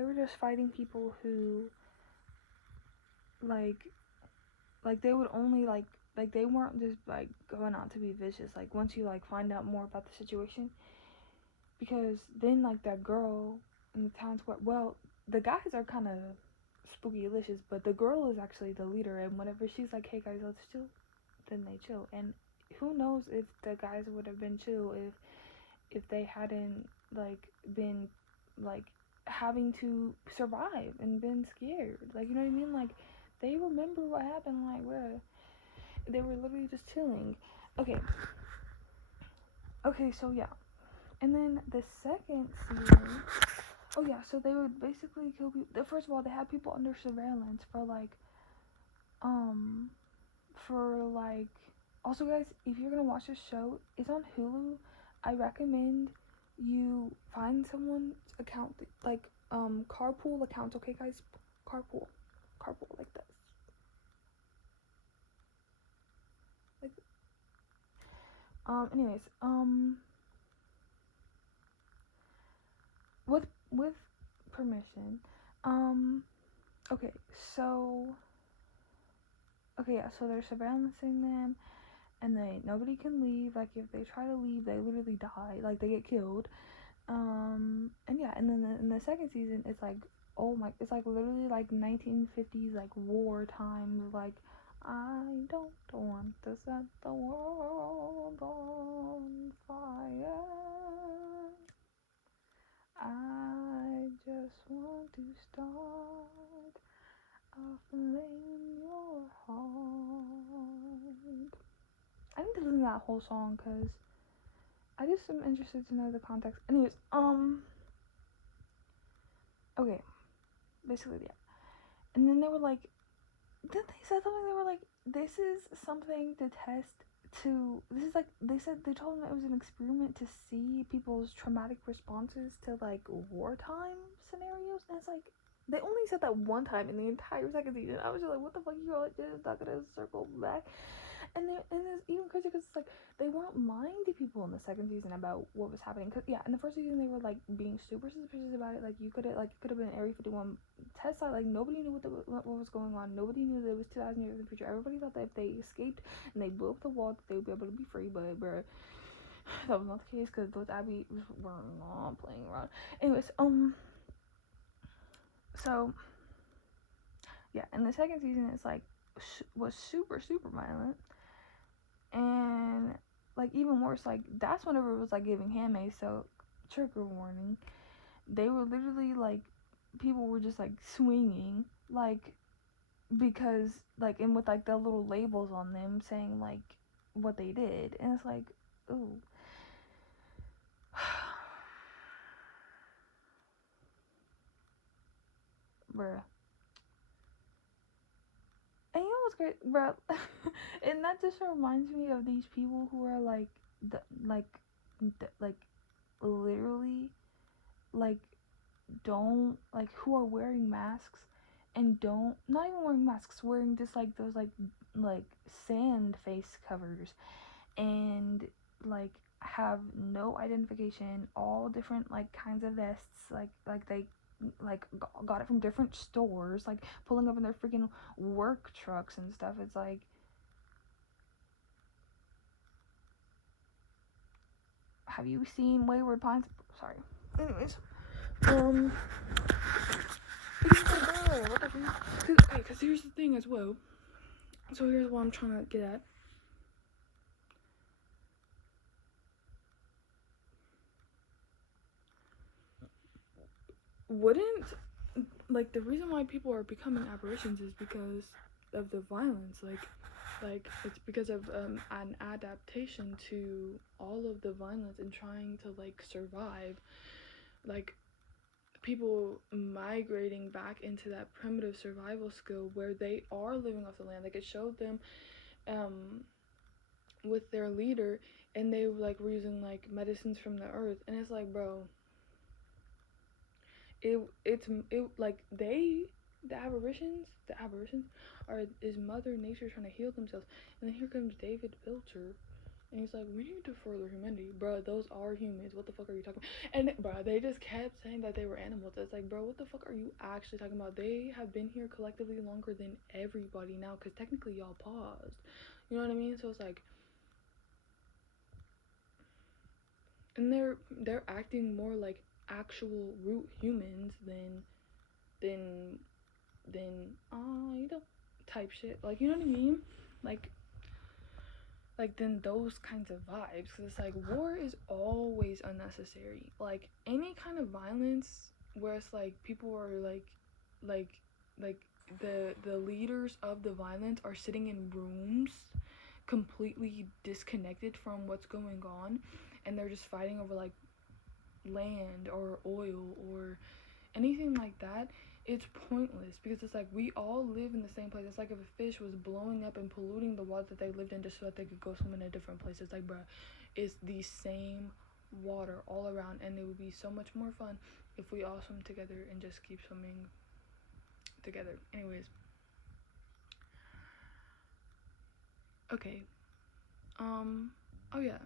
they were just fighting people who, like they would only, like, they weren't just, like, going out to be vicious, like, once you, like, find out more about the situation, because then, like, that girl in the town square, well, the guys are kind of spooky-licious, but the girl is actually the leader, and whenever she's like, hey, guys, let's chill, then they chill, and who knows if the guys would have been chill if they hadn't, like, been, like, having to survive and been scared, like, you know what I mean, like, they remember what happened, like, where they were literally just chilling. Okay, so yeah, and then the second season, oh yeah, so they would basically kill people. First of all, they had people under surveillance for, like, also, guys, if you're gonna watch this show, it's on Hulu. I recommend you find someone's account, like, carpool accounts, okay, guys? Carpool, like this. Like, anyways, with permission, okay, so, yeah, so they're surveillancing them, and nobody can leave, like, if they try to leave, they literally die, like, they get killed, and yeah, and then in the second season, it's like, oh my, it's like literally like 1950s, like, war times, like, I don't want to set the world on fire, I just want to start a flame in your heart. I need to listen to that whole song, because I just am interested to know the context. Anyways, okay, basically, yeah. And then they were like, didn't they say something? They were like, this is something to test this is like, they told them it was an experiment to see people's traumatic responses to, like, wartime scenarios. And it's like, they only said that one time in the entire second season. I was just like, what the fuck, you all just not gonna circle back? And it's even crazy because it's like, they weren't lying to people in the second season about what was happening. Cause yeah, in the first season they were, like, being super suspicious about it. Like, it could have been an Area 51 test site. Like, nobody knew what was going on. Nobody knew that it was 2,000 years in the future. Everybody thought that if they escaped and they blew up the wall, that they would be able to be free. But bruh, that was not the case, because those Abby were not playing around. Anyways, so yeah, in the second season, it's like was super violent. And, like, even worse, like, that's whenever it was, like, giving handmaids, so trigger warning. They were literally, like, people were just, like, swinging, like, because, like, and with, like, the little labels on them saying, like, what they did, and it's like, ooh. Bruh. And you know what's great, bruh? And that just reminds me of these people who are, like, literally, like, don't, like, who are wearing masks and not even wearing masks, wearing just, like, those, like sand face covers, and, like, have no identification, all different, like, kinds of vests, like they, like, got it from different stores, like, pulling up in their freaking work trucks and stuff. It's like, have you seen Wayward Pines? Sorry. Anyways, because here's the thing as well. So here's what I'm trying to get at. Wouldn't, like, the reason why people are becoming apparitions is because of the violence, like it's because of an adaptation to all of the violence and trying to, like, survive, like, people migrating back into that primitive survival skill where they are living off the land. Like, it showed them with their leader, and they, like, were using, like, medicines from the earth, and it's like, bro, it's like, the aberrations is Mother Nature trying to heal themselves. And then here comes David Pilcher And he's like, we need to further humanity. Bruh, those are humans. What the fuck are you talking about? And, bruh, they just kept saying that they were animals. It's like, bro, what the fuck are you actually talking about? They have been here collectively longer than everybody now, because technically y'all paused. You know what I mean? So it's like, and they're acting more like actual root humans than you know, type shit. Like, you know what I mean? Like then those kinds of vibes. Because it's like, war is always unnecessary. Like, any kind of violence where it's like people are like the leaders of the violence are sitting in rooms completely disconnected from what's going on, and they're just fighting over like land or oil or anything like that. It's pointless, because it's like we all live in the same place. It's like if a fish was blowing up and polluting the water that they lived in just so that they could go swim in a different place. It's like, bruh, it's the same water all around, and it would be so much more fun if we all swim together and just keep swimming together. Anyways, okay, oh yeah,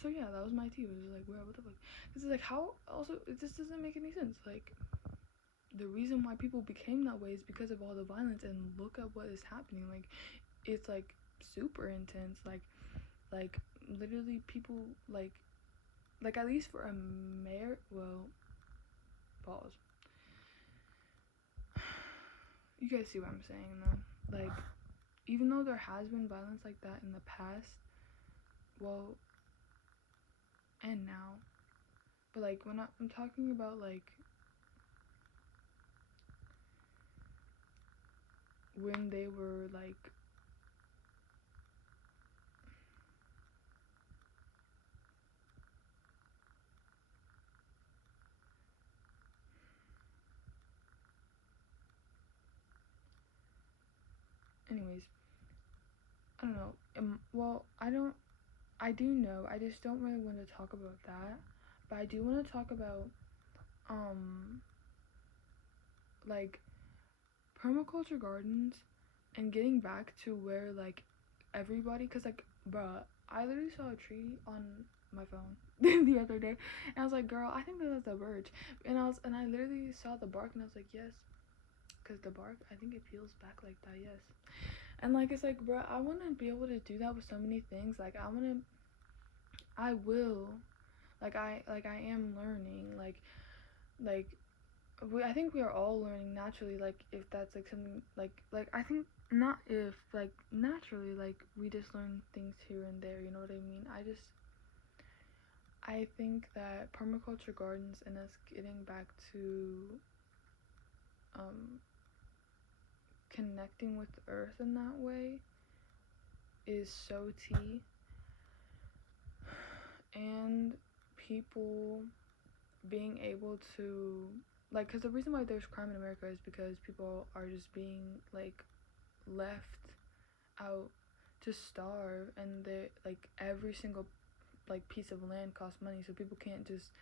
so yeah, that was my tea. It was like, bro, what the fuck? This is like, how also it just doesn't make any sense. Like, the reason why people became that way is because of all the violence, and look at what is happening. Like, it's like super intense. Like literally people like at least for pause. You guys see what I'm saying though? Like, even though there has been violence like that in the past, well, and now, but like when I'm talking about like when they were like anyways, I don't know. Well, I do know, I just don't really want to talk about that, but I do want to talk about like permaculture gardens and getting back to where like everybody, because like, bruh, I literally saw a tree on my phone the other day, and I was like, girl, I think that's a birch. And I literally saw the bark, and I was like, yes, because the bark, I think it peels back like that, yes. And like, it's like, bruh, I want to be able to do that with so many things. Like, I will, I am learning, I think we are all learning naturally, like, if that's like something like I think, not if, like, naturally, like, we just learn things here and there, you know what I mean? I think that permaculture gardens and us getting back to connecting with the earth in that way is so tea. And people being able to, like, because the reason why there's crime in America is because people are just being like left out to starve, and they like every single like piece of land costs money, so people can't just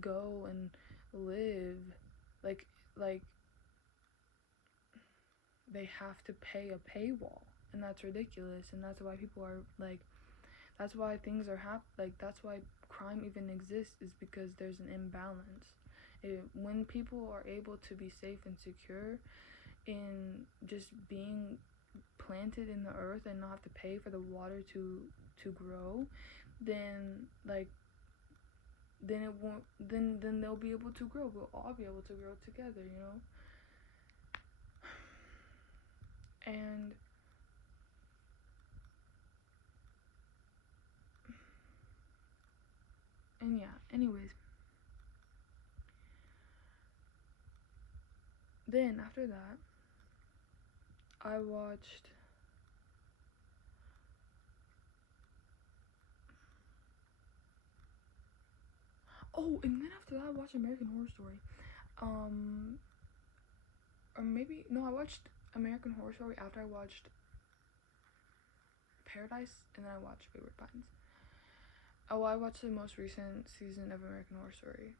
go and live like they have to pay a paywall, and that's ridiculous. And that's why people are like, that's why things are that's why crime even exists, is because there's an imbalance. When people are able to be safe and secure in just being planted in the earth and not have to pay for the water to grow, then then it won't then they'll be able to grow. We'll all be able to grow together, you know. And yeah, anyways, then after that I watched and then after that I watched American Horror Story. Or maybe no, I watched American Horror Story after I watched Paradise, and then I watched Wayward Pines. Oh, I watched the most recent season of American Horror Story.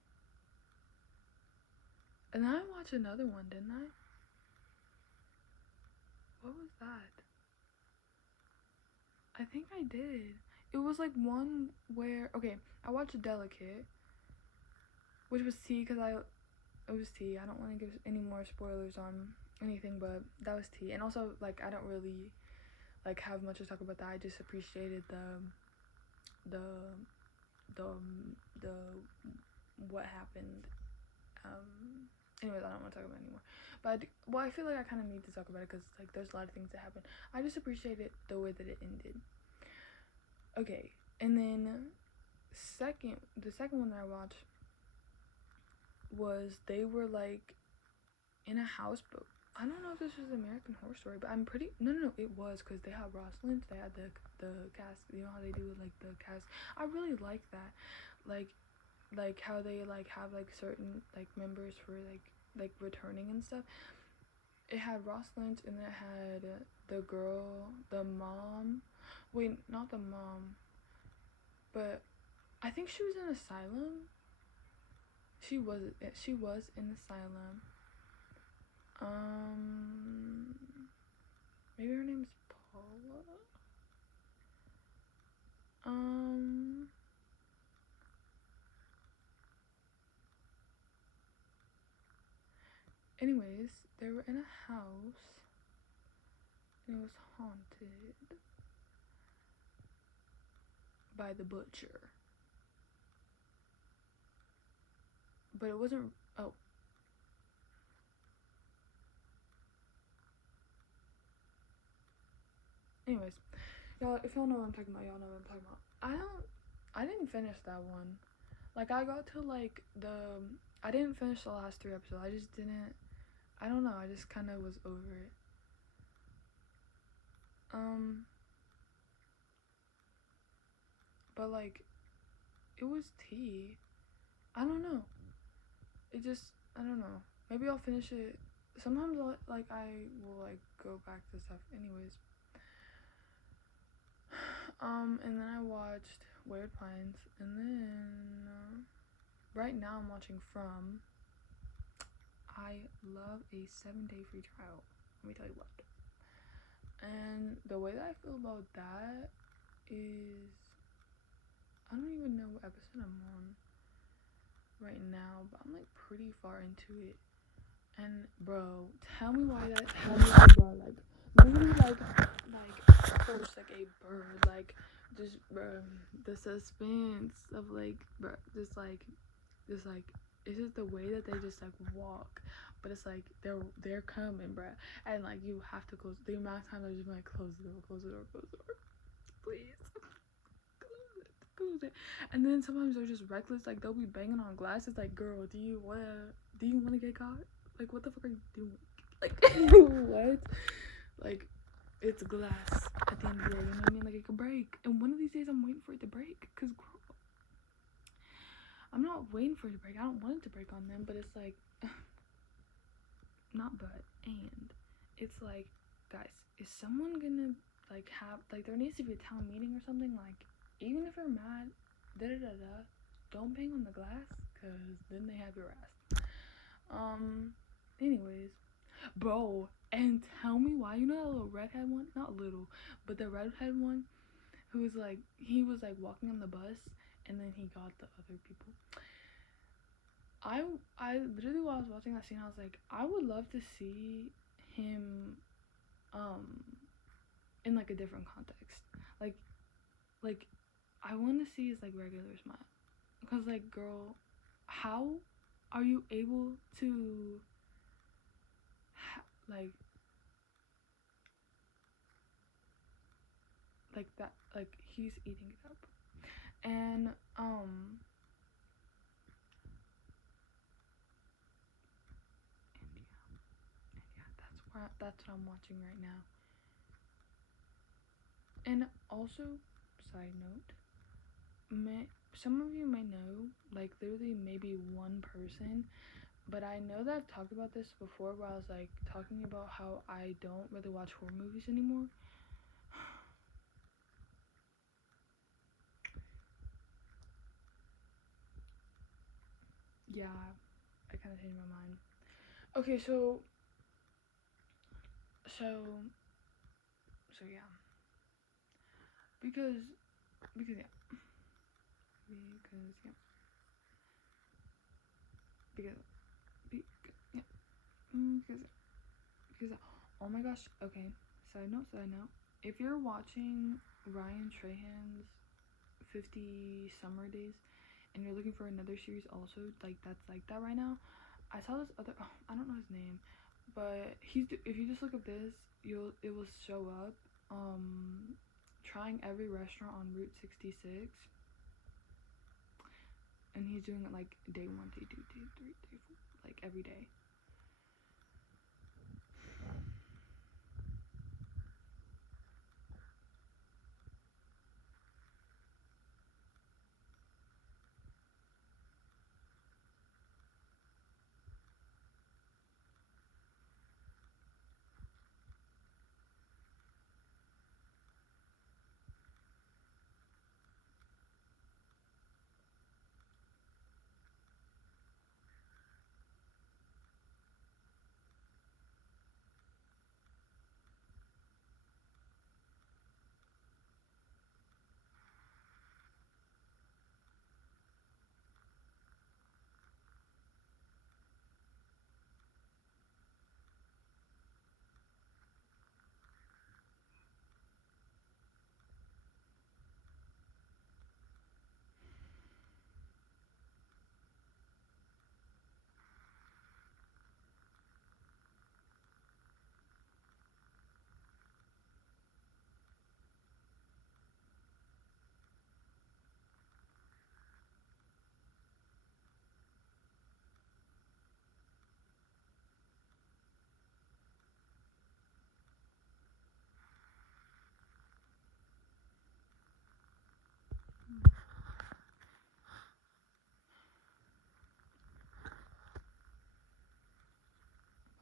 And then I watched another one, didn't I? What was that? I think I did. it was like one where, okay, I watched Delicate, which was T, because it was T. I don't want to give any more spoilers on anything, but that was T. And also, like, I don't really like have much to talk about that. I just appreciated the the the what happened. Anyways, I don't want to talk about it anymore. But well, I feel like I kind of need to talk about it because like there's a lot of things that happened. I just appreciated the way that it ended. Okay, and then the second one that I watched was they were like in a house, but I don't know if this was American Horror Story, but I'm pretty no, it was, because they had Ross Lynch, they had the cast, you know how they do with like the cast. I really like that, like how they like have like certain like members for like returning and stuff. It had Ross Lynch, and then it had the girl, the mom. Wait, not the mom, but I think she was in asylum. She was in asylum. Maybe her name's Paula. Anyways, they were in a house and it was haunted by the butcher. But it wasn't. Oh. Anyways, y'all, if y'all know what I'm talking about, y'all know what I'm talking about. I didn't finish that one. Like, I got to like I didn't finish the last 3 episodes. I just didn't. I don't know. I just kind of was over it. But like, it was tea. I don't know. It just, I don't know. Maybe I'll finish it. Sometimes like I will like go back to stuff. Anyways. And then I watched Wayward Pines, and then right now I'm watching From. I love a 7-day free trial. Let me tell you what. And the way that I feel about that is, I don't even know what episode I'm on right now, but I'm like pretty far into it. And bro, tell me why, bro, like literally like first like a bird, like just bro, the suspense of like bro, just like it's just the way that they just like walk, but it's like they're coming, bro, and like you have to close the amount of times I just like close the door, please. Close it. And then sometimes they're just reckless, like they'll be banging on glass. It's like, girl, do you wanna get caught? Like, what the fuck are you doing? Like, what? Like, it's glass at the end of the day, you know what I mean? Like, it could break. And one of these days, I'm waiting for it to break. Because, girl, I'm not waiting for it to break. I don't want it to break on them, but it's like, not but, and. It's like, guys, is someone gonna, like, have, like, there needs to be a town meeting or something, like, even if you're mad, don't bang on the glass, because then they have your ass. Anyways, bro, and tell me why, you know that little redhead one? Not little, but the redhead one, who was like, he was like walking on the bus, and then he got the other people. I literally, while I was watching that scene, I was like, I would love to see him, in like a different context, like I want to see his like regular smile, because like, girl, how are you able to like that, like he's eating it up, and that's what I'm watching right now. And also, side note, some of you may know, like literally maybe one person, but I know that I've talked about this before, where I was like talking about how I don't really watch horror movies anymore. Yeah, I kind of changed my mind. Okay, so yeah, because because yeah, because yeah, because oh my gosh. Okay, side note. If you're watching Ryan Trahan's 50 Summer Days and you're looking for another series also like that's like that right now, I saw this other I don't know his name, but if you just look up this, it will show up trying every restaurant on Route 66, and he's doing it like day 1, day 2, day 3, day 4, like every day.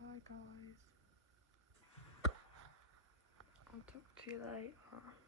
Bye guys. I'll talk to you later.